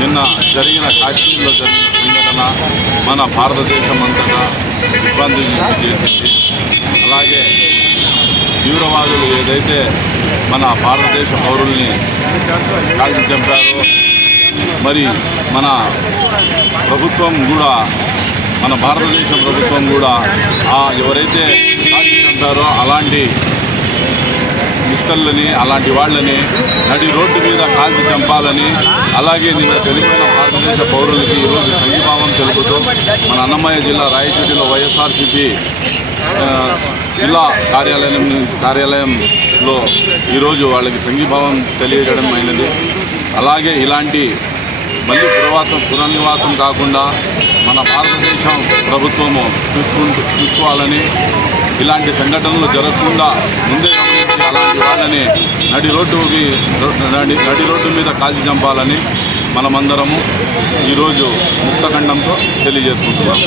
నిన్న జరిగిన కాశ్మీర్లో జరిగిన సంఘటన మన భారతదేశం అంతటా ఇబ్బంది చేసింది. అలాగే తీవ్రవాదులు ఏదైతే మన భారతదేశ పౌరుల్ని కాల్చి చంపారో మరి మన ప్రభుత్వం కూడా మన భారతదేశ ప్రభుత్వం కూడా ఎవరైతే కాల్చి చంపారో అలాంటి ముష్కల్ని అలాంటి వాళ్ళని నడి రోడ్డు మీద కాల్చి చంపాలని అలాగే నిన్న చనిపోయిన భారతదేశ పౌరులకి ఈరోజు సంఘీభావం తెలుపుతూ మన అన్నమయ్య జిల్లా రాయచూటిలో వైఎస్ఆర్సీపీ జిల్లా కార్యాలయం కార్యాలయంలో ఈరోజు వాళ్ళకి సంఘీభావం తెలియజేయడం అయినది. అలాగే ఇలాంటి మళ్ళీ పురవాసం పునర్నివాసం కాకుండా మన భారతదేశం ప్రభుత్వము చూసుకుంటూ చూసుకోవాలని ఇలాంటి సంఘటనలు జరగకుండా ముందే గమనించి అలాంటి వాళ్ళని నడి రోడ్డుకి నడి నడి రోడ్డు మీద కాల్చి చంపాలని మనమందరము ఈరోజు ముక్తఖండంతో తెలియజేసుకుంటున్నాము